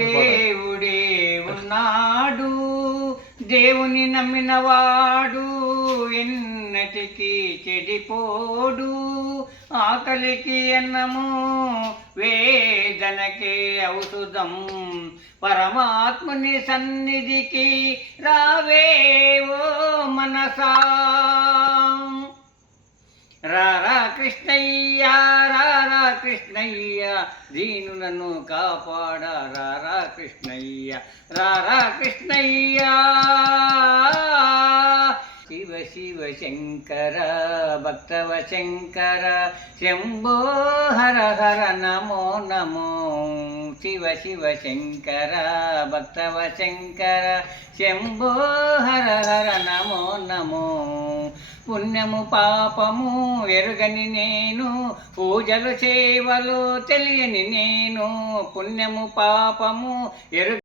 దేవుడే ఉన్నాడు, దేవుని నమ్మినవాడు ఎన్నటికీ చెడిపోడు. ఆకలికి అన్నము, వేదనకే ఔషధం, పరమాత్ముని సన్నిధికి రావే ఓ మనసా. రారా కృష్ణయ్య, రారా కృష్ణయ్య, దీనులను కాపాడ రారా కృష్ణయ్య, రారా కృష్ణయ్య. శివ శివ శంకర భక్తవ శంకర, శంభో హర హర నమో నమో. శివ శివ శంకర భక్తవ శంకర, శంభో హర హర నమో నమో. పుణ్యము పాపము ఎరుగని నేను, పూజలు సేవలు తెలియని నేను. పుణ్యము పాపము ఎరుగ